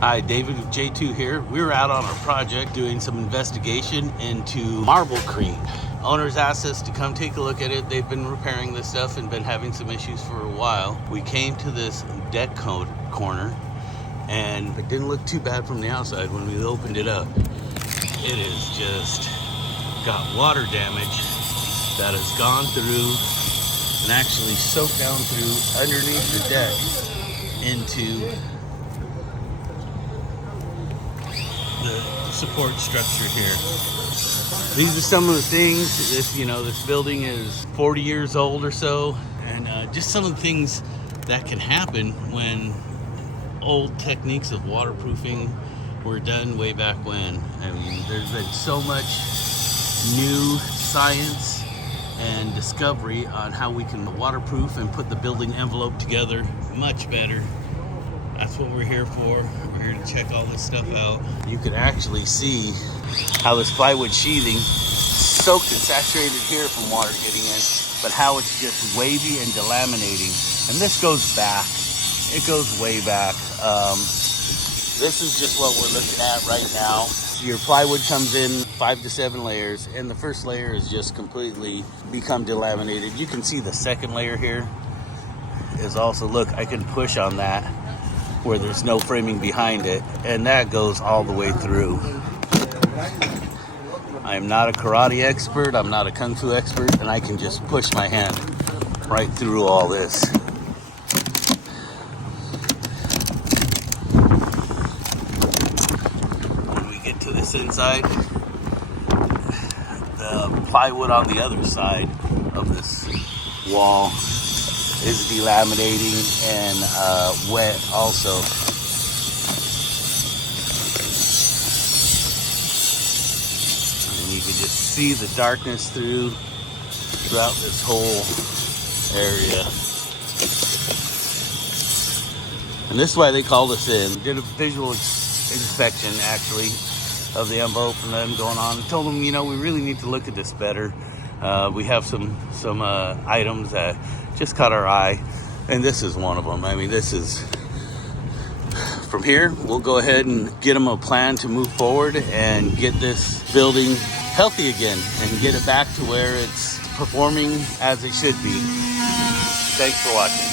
Hi, David with J2 here. We were out on our project doing some investigation into Marblecrete. Owners asked us to come take a look at it. They've been repairing this stuff and been having some issues for a while. We came to this deck corner and it didn't look too bad from the outside. When we opened it up, it is just got water damage that has gone through and actually soaked down through underneath the deck into the support structure here. These are some of the things. This building is 40 years old or so, and just some of the things that can happen when old techniques of waterproofing were done way back when. I mean, there's been so much new science and discovery on how we can waterproof and put the building envelope together much better. That's what we're here for. We're here to check all this stuff out. You can actually see how this plywood sheathing soaked and saturated here from water getting in, but how it's just wavy and delaminating. And this goes back. It goes way back. This is just what we're looking at right now. Your plywood comes in 5 to 7 layers, and the first layer is just completely become delaminated. You can see the second layer here is also, look, I can push on that where there's no framing behind it, and that goes all the way through. I am not a karate expert, I'm not a kung fu expert, and I can just push my hand right through all this. When we get to this inside, the plywood on the other side of this wall is delaminating and wet also. And you can just see the darkness throughout this whole area. And this is why they called us in. Did a visual inspection actually of the envelope and them going on. Told them, we really need to look at this better. We have some items that just caught our eye, and this is one of them. I mean, this is, from here, we'll go ahead and get them a plan to move forward and get this building healthy again and get it back to where it's performing as it should be. Thanks for watching.